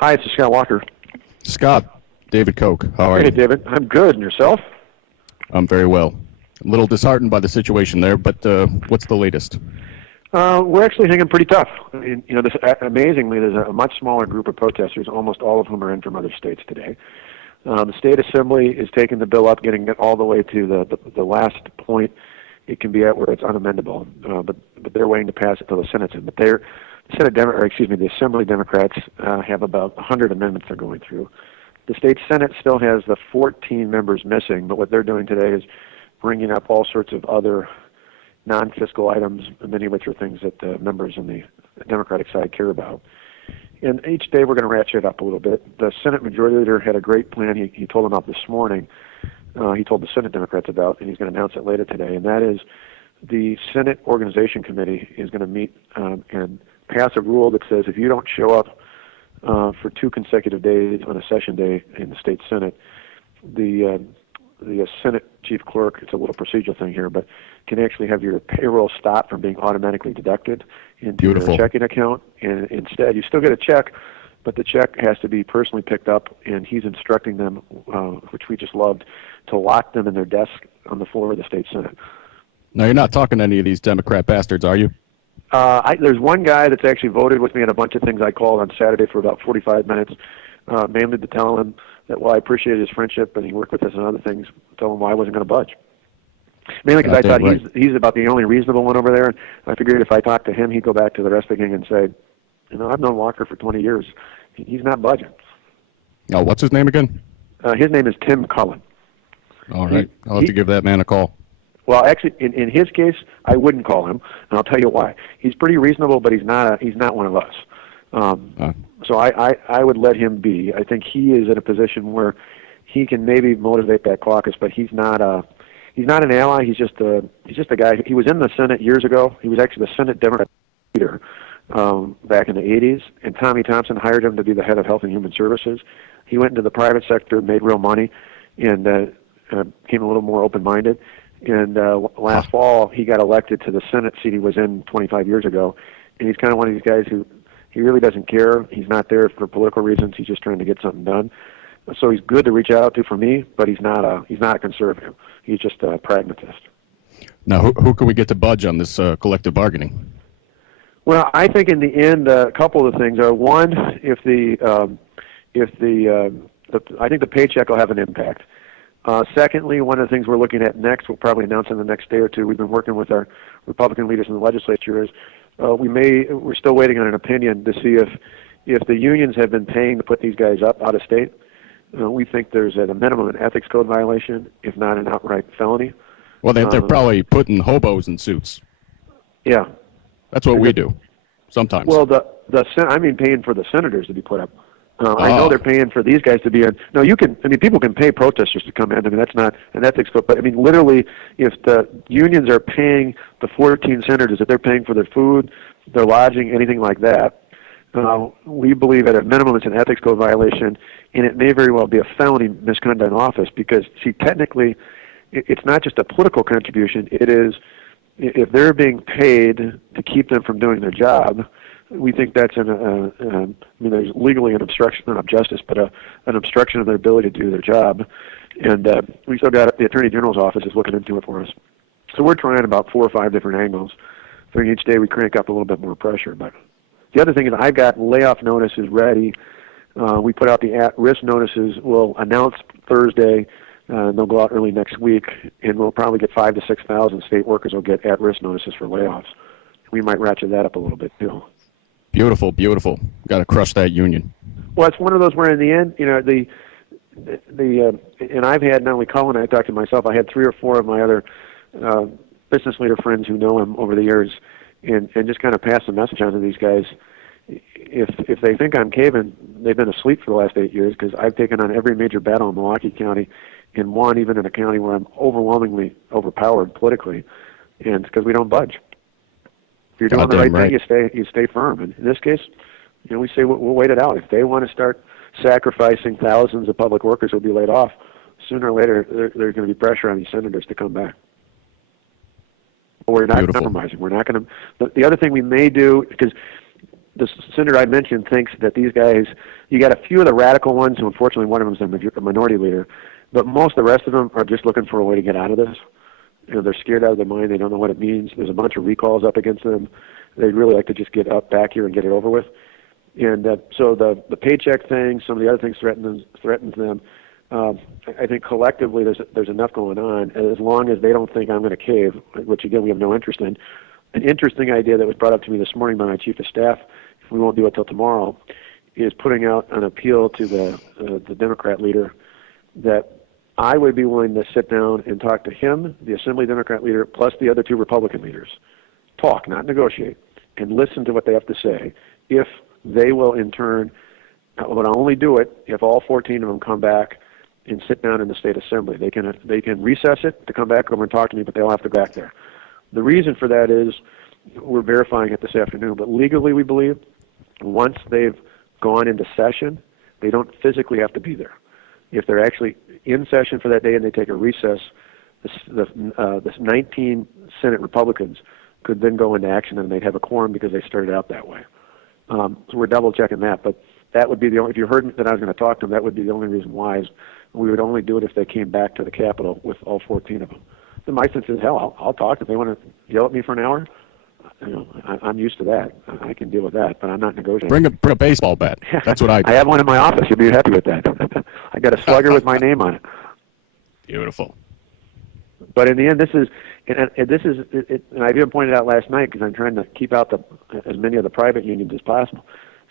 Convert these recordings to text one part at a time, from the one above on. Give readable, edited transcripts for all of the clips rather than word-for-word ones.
Hi, it's Scott Walker. Scott, David Koch, how are Hey, you? David. I'm good. And yourself? I'm very well. A little disheartened by the situation there, but what's the latest? We're actually hanging pretty tough. I mean, amazingly, there's a much smaller group of protesters, almost all of whom are in from other states today. The state assembly is taking the bill up, getting it all the way to the last point it can be at where it's unamendable. But they're waiting to pass it till the Senate's in. But the Assembly Democrats have about 100 amendments they're going through. The state Senate still has the 14 members missing, but what they're doing today is bringing up all sorts of other non-fiscal items, many of which are things that the members on the Democratic side care about. And each day we're going to ratchet it up a little bit. The Senate Majority Leader had a great plan he told them about this morning. He told the Senate Democrats about, and he's going to announce it later today, and that is the Senate Organization Committee is going to meet and pass a rule that says if you don't show up for 2 consecutive days on a session day in the state Senate, the Senate chief clerk, it's a little procedural thing here, but can actually have your payroll stopped from being automatically deducted into your checking account. And instead, you still get a check, but the check has to be personally picked up, and he's instructing them, which we just loved, to lock them in their desk on the floor of the state Senate. Now, you're not talking to any of these Democrat bastards, are you? There's one guy that's actually voted with me on a bunch of things I called on Saturday for about 45 minutes, mainly to tell him that, well, I appreciated his friendship, and he worked with us on other things, tell him why I wasn't going to budge. Mainly because I thought he's about the only reasonable one over there, and I figured if I talked to him, he'd go back to the rest of the gang and say, I've known Walker for 20 years. He's not budging. Oh, what's his name again? His name is Tim Cullen. All right. I'll have to give that man a call. Well, actually, in his case, I wouldn't call him, and I'll tell you why. He's pretty reasonable, but he's not one of us. So I would let him be. I think he is in a position where he can maybe motivate that caucus, but he's not an ally. He's just a guy. He was in the Senate years ago. He was actually the Senate Democrat leader back in the 80s, and Tommy Thompson hired him to be the head of Health and Human Services. He went into the private sector, made real money, and became a little more open-minded. And last fall, he got elected to the Senate seat he was in 25 years ago. And he's kind of one of these guys who he really doesn't care. He's not there for political reasons. He's just trying to get something done. So he's good to reach out to for me, but he's not a conservative. He's just a pragmatist. Now, who can we get to budge on this collective bargaining? Well, I think in the end, a couple of the things are: one, I think the paycheck will have an impact. Secondly, one of the things we're looking at next, we'll probably announce in the next day or two, we've been working with our Republican leaders in the legislature, is we're still waiting on an opinion to see if the unions have been paying to put these guys up out of state. We think there's at a minimum an ethics code violation, if not an outright felony. Well, they're probably putting hobos in suits. Yeah. That's what we do sometimes. Well, paying for the senators to be put up. I know they're paying for these guys to be in. No, people can pay protesters to come in. I mean, that's not an ethics code. But, I mean, literally, if the unions are paying the 14 senators, if they're paying for their food, their lodging, anything like that, we believe at a minimum it's an ethics code violation, and it may very well be a felony misconduct in office because, see, technically, it's not just a political contribution. It is, if they're being paid to keep them from doing their job, we think that's there's legally an obstruction of justice, but an obstruction of their ability to do their job. And we still got the Attorney General's office is looking into it for us. So we're trying about 4 or 5 different angles. So each day we crank up a little bit more pressure. But the other thing is I've got layoff notices ready. We put out the at-risk notices. We'll announce Thursday. They'll go out early next week, and we'll probably get 5,000 to 6,000 state workers will get at-risk notices for layoffs. We might ratchet that up a little bit too. Beautiful, beautiful. Got to crush that union. Well, it's one of those where in the end, and I've had not only Cullen, I talked to myself, I had 3 or 4 of my other business leader friends who know him over the years, and just kind of pass the message on to these guys. If they think I'm caving, they've been asleep for the last 8 years because I've taken on every major battle in Milwaukee County and won even in a county where I'm overwhelmingly overpowered politically, and it's because we don't budge. If you're doing the right thing, you stay firm. And in this case, we say we'll wait it out. If they want to start sacrificing thousands of public workers who'll be laid off, sooner or later there's going to be pressure on these senators to come back. But we're not compromising. We're not going to. The other thing we may do, because the senator I mentioned thinks that these guys, you got a few of the radical ones, who unfortunately one of them is a minority leader, but most of the rest of them are just looking for a way to get out of this. They're scared out of their mind. They don't know what it means. There's a bunch of recalls up against them. They'd really like to just get up back here and get it over with. And so the paycheck thing, some of the other things threatens them. I think collectively there's enough going on. As long as they don't think I'm going to cave, which again we have no interest in. An interesting idea that was brought up to me this morning by my chief of staff, if we won't do it till tomorrow, is putting out an appeal to the Democrat leader that I would be willing to sit down and talk to him, the Assembly Democrat leader, plus the other two Republican leaders. Talk, not negotiate, and listen to what they have to say. If they will, in turn, but I'll only do it if all 14 of them come back and sit down in the state assembly. They can recess it to come back over and talk to me, but they'll have to go back there. The reason for that is we're verifying it this afternoon, but legally we believe once they've gone into session, they don't physically have to be there. If they're actually in session for that day and they take a recess, the 19 Senate Republicans could then go into action and they'd have a quorum because they started out that way. So we're double checking that, but that would be the only, if you heard that I was going to talk to them, that would be the only reason why is we would only do it if they came back to the Capitol with all 14 of them. Then my sense is, hell, I'll talk if they want to yell at me for an hour. I'm used to that. I can deal with that, but I'm not negotiating. Bring a baseball bat. That's what I do. I have one in my office. You'll be happy with that. I got a slugger with my name on it. Beautiful. But in the end, and I even pointed out last night because I'm trying to keep out as many of the private unions as possible.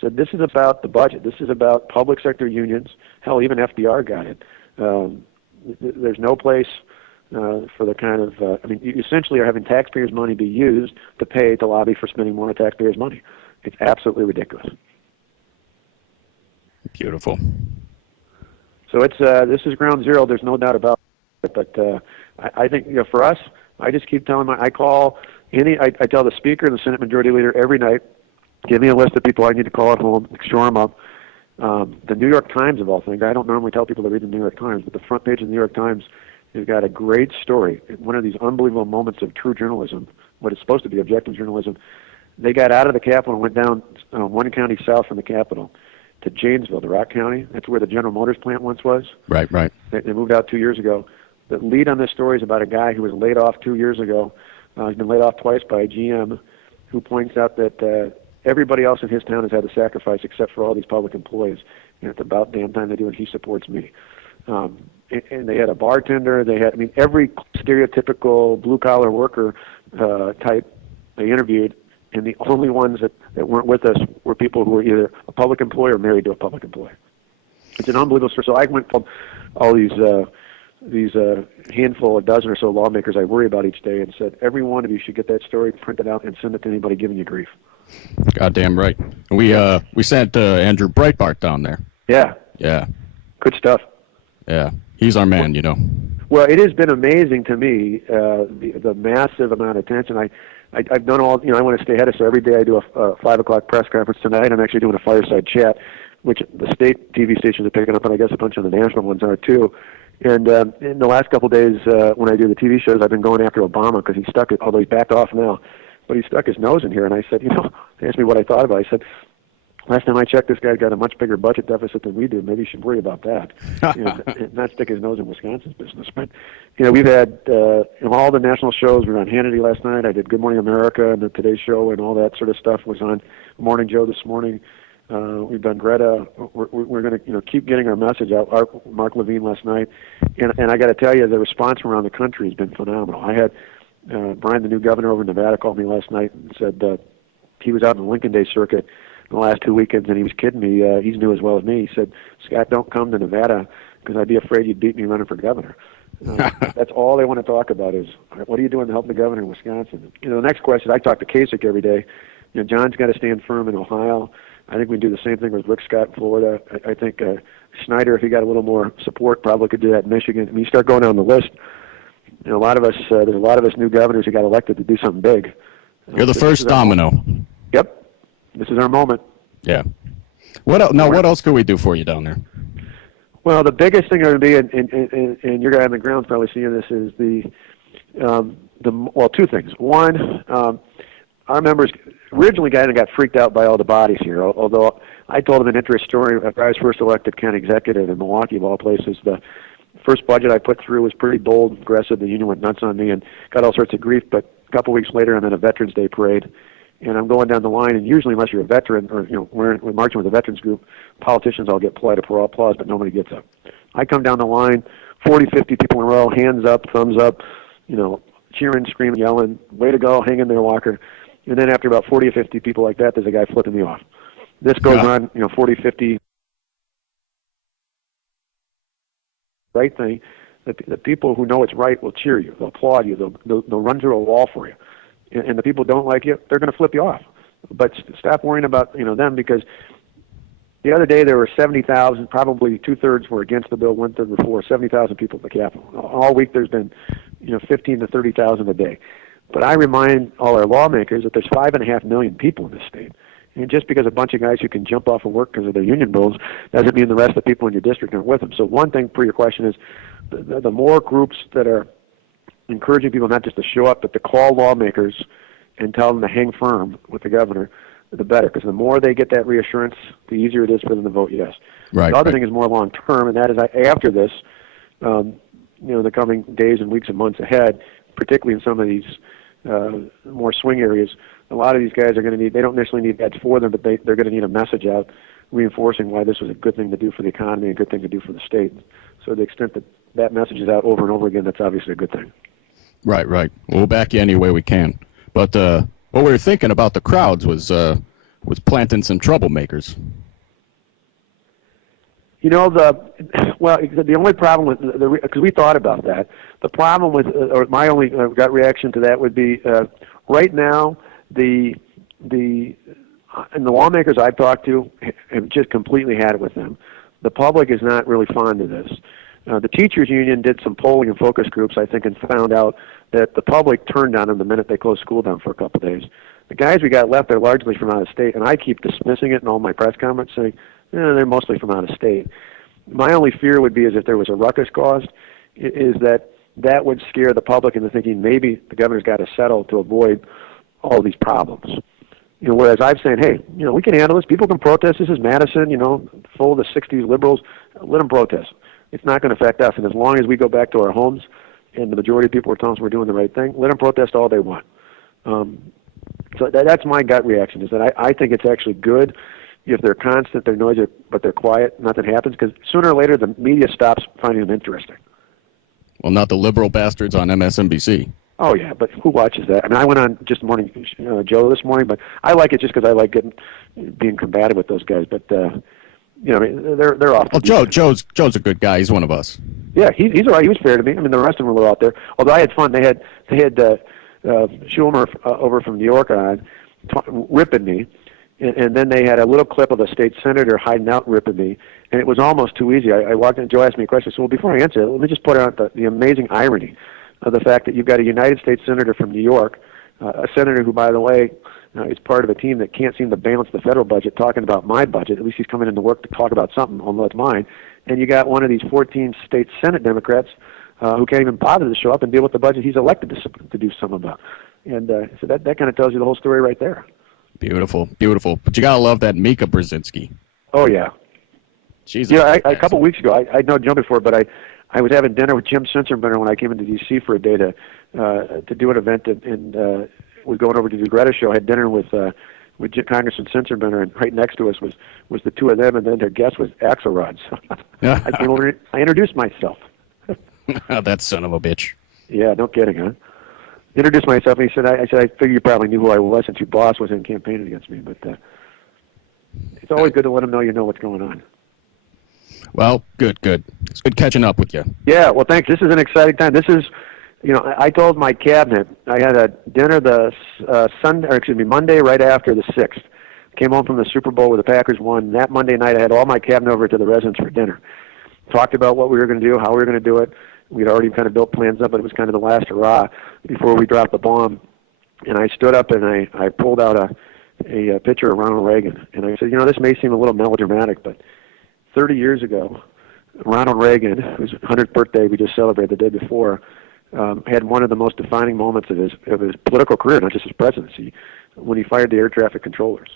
So this is about the budget. This is about public sector unions. Hell, even FDR got it. There's no place for the kind of, you essentially are having taxpayers' money be used to lobby for spending more of taxpayers' money. It's absolutely ridiculous. Beautiful. So this is ground zero. There's no doubt about it. But I think for us, I just keep telling I tell the Speaker and the Senate Majority Leader every night, give me a list of people I need to call at home, shore them up. The New York Times, of all things, I don't normally tell people to read the New York Times, but the front page of the New York Times has got a great story, one of these unbelievable moments of true journalism, what is supposed to be objective journalism. They got out of the Capitol and went down one county south from the Capitol to Janesville, the Rock County. That's where the General Motors plant once was. Right. They moved out 2 years ago. The lead on this story is about a guy who was laid off 2 years ago. He's been laid off twice by GM, who points out that everybody else in his town has had to sacrifice except for all these public employees. And it's about damn time they do, and he supports me. And they had a bartender. They had, every stereotypical blue-collar worker type they interviewed, and the only ones that weren't with us were people who were either a public employee or married to a public employee. It's an unbelievable story. So I went from all these handful, a dozen or so lawmakers I worry about each day and said, every one of you should get that story, print it out, and send it to anybody giving you grief. Goddamn right. We sent Andrew Breitbart down there. Yeah. Good stuff. Yeah. He's our man, Well, it has been amazing to me, the massive amount of attention. I've done all, I want to stay ahead of, so every day I do a 5 o'clock press conference. Tonight I'm actually doing a fireside chat, which the state TV stations are picking up, and I guess a bunch of the national ones are too. And in the last couple of days, when I do the TV shows, I've been going after Obama because he stuck it, although he's backed off now, but he stuck his nose in here. And I said, they asked me what I thought about it. I said, last time I checked, this guy's got a much bigger budget deficit than we do. Maybe you should worry about that, and not stick his nose in Wisconsin's business. But we've had all the national shows. We were on Hannity last night. I did Good Morning America and the Today Show, and all that sort of stuff was on Morning Joe this morning. We've done Greta. We're going to keep getting our message out. Mark Levine last night, and I got to tell you, the response from around the country has been phenomenal. I had Brian, the new governor over in Nevada, called me last night and said he was out in the Lincoln Day circuit in the last 2 weekends, and he was kidding me. He's new as well as me. He said, "Scott, don't come to Nevada because I'd be afraid you'd beat me running for governor." That's all they want to talk about is, what are you doing to help the governor in Wisconsin? The next question, I talk to Kasich every day. John's got to stand firm in Ohio. I think we do the same thing with Rick Scott in Florida. I think Snyder, if he got a little more support, probably could do that in Michigan. You start going down the list. A lot of us, there's a lot of us new governors who got elected to do something big. You're the first domino. Yep. This is our moment. Yeah. What else could we do for you down there? Well, the biggest thing going to be, and your guy on the ground's probably seeing this, is two things. One, our members originally kind of got freaked out by all the bodies here, although I told him an interesting story. After I was first elected county executive in Milwaukee, of all places, the first budget I put through was pretty bold, aggressive. The union went nuts on me and got all sorts of grief. But a couple weeks later, I'm in a Veterans Day parade, and I'm going down the line. And usually, unless you're a veteran or we're marching with a veterans group, politicians all get polite applause, but nobody gets up. I come down the line, 40, 50 people in a row, hands up, thumbs up, cheering, screaming, yelling, way to go, hang in there, Walker. And then after about 40 or 50 people like that, there's a guy flipping me off. This goes on, 40, 50. Right thing. The people who know it's right will cheer you. They'll applaud you. They'll run through a wall for you. And the people who don't like you, they're going to flip you off. But stop worrying about them, because the other day there were 70,000, probably two-thirds were against the bill, one-third were for, 70,000 people at the Capitol. All week there's been 15 to 30,000 a day. But I remind all our lawmakers that there's 5.5 million people in this state. And just because a bunch of guys who can jump off of work because of their union bills doesn't mean the rest of the people in your district aren't with them. So one thing for your question is the more groups that are encouraging people not just to show up, but to call lawmakers and tell them to hang firm with the governor, the better. Because the more they get that reassurance, the easier it is for them to vote yes. Right. The other thing is more long-term, and that is after this, the coming days and weeks and months ahead, particularly in some of these more swing areas, a lot of these guys are going to need, they don't necessarily need ads for them, but they're going to need a message out reinforcing why this was a good thing to do for the economy, a good thing to do for the state. So to the extent that that message is out over and over again, that's obviously a good thing. Right. We'll back you any way we can. But what we were thinking about the crowds was planting some troublemakers. The only problem with because we thought about that. The problem with, or my only gut reaction to that would be, right now and the lawmakers I've talked to have just completely had it with them. The public is not really fond of this. The teachers union did some polling and focus groups, I think, and found out that the public turned on them the minute they closed school down for a couple of days. The guys we got left are largely from out of state, and I keep dismissing it in all my press comments, saying they're mostly from out of state. My only fear would be is if there was a ruckus caused, is that would scare the public into thinking maybe the governor's got to settle to avoid all these problems. Whereas I'm saying, hey, we can handle this. People can protest. This is Madison, full of the 60s liberals. Let them protest. It's not going to affect us. And as long as we go back to our homes and the majority of people are telling us we're doing the right thing, let them protest all they want. So that's my gut reaction, is that I think it's actually good if they're constant, they're noisy, but they're quiet, nothing happens, because sooner or later the media stops finding them interesting. Well, not the liberal bastards on MSNBC. Oh, yeah, but who watches that? I mean, I went on just morning, Joe this morning, but I like it just because I like being combative with those guys. But they're off. Well, Joe's a good guy. He's one of us. Yeah, he's all right. He was fair to me. I mean, the rest of them were a little out there. Although I had fun. They had Schumer over from New York on ripping me, and then they had a little clip of a state senator hiding out ripping me, and it was almost too easy. I walked in. Joe asked me a question. So, well, before I answer it, let me just put out the amazing irony of the fact that you've got a United States senator from New York, a senator who, by the way, is part of a team that can't seem to balance the federal budget, talking about my budget. At least he's coming into work to talk about something, although it's mine. And you got one of these 14 state Senate Democrats who can't even bother to show up and deal with the budget he's elected to do something about. And so that kind of tells you the whole story right there. Beautiful. But you got to love that Mika Brzezinski. Oh, yeah. Jesus. Yeah, a couple weeks ago, I'd known Joe before, but I was having dinner with Jim Sensenbrenner when I came into D.C. for a day to do an event, and was going over to do Greta's show. I had dinner with Congressman Sensenbrenner, and right next to us was the two of them, and then their guest was Axelrod. So I came over, I introduced myself. That son of a bitch. Yeah, no kidding, huh? Introduced myself, and he said, I figured you probably knew who I was since your boss wasn't campaigning against me, but it's always good to let them know you know what's going on. Well, good. It's good catching up with you. Yeah, well, thanks. This is an exciting time. This is, I told my cabinet, I had a dinner Monday right after the 6th. Came home from the Super Bowl where the Packers won. That Monday night, I had all my cabinet over to the residence for dinner. Talked about what we were going to do, how we were going to do it. We'd already kind of built plans up, but it was kind of the last hurrah before we dropped the bomb. And I stood up and I pulled out a picture of Ronald Reagan. And I said, this may seem a little melodramatic, but 30 years ago, Ronald Reagan, whose 100th birthday we just celebrated the day before, had one of the most defining moments of his political career, not just his presidency, when he fired the air traffic controllers.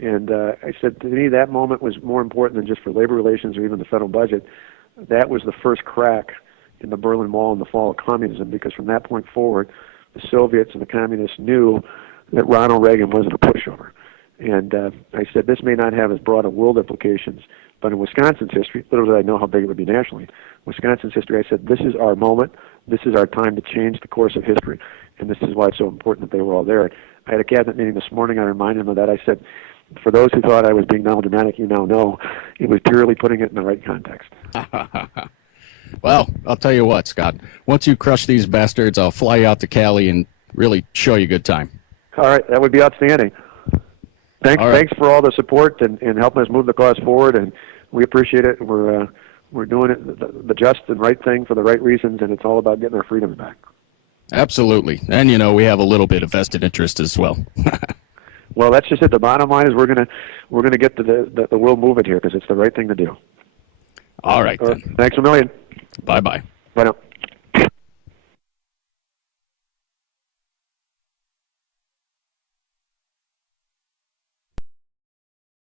And I said, to me, that moment was more important than just for labor relations or even the federal budget. That was the first crack in the Berlin Wall and the fall of communism, because from that point forward, the Soviets and the communists knew that Ronald Reagan wasn't a pushover. And I said, this may not have as broad a world implications, but in Wisconsin's history, little did I know how big it would be nationally. Wisconsin's history, I said, this is our moment. This is our time to change the course of history. And this is why it's so important that they were all there. I had a cabinet meeting this morning. I reminded them of that. I said, for those who thought I was being melodramatic, you now know it was purely putting it in the right context. Well, I'll tell you what, Scott. Once you crush these bastards, I'll fly you out to Cali and really show you a good time. All right, that would be outstanding. Thanks for all the support and helping us move the cause forward, and we appreciate it. We're doing it the just and right thing for the right reasons, and it's all about getting our freedoms back. Absolutely. And, we have a little bit of vested interest as well. Well, that's just it. The bottom line is we're gonna get to the world movement here because it's the right thing to do. All right, then. Thanks a million. Bye-bye. Bye now.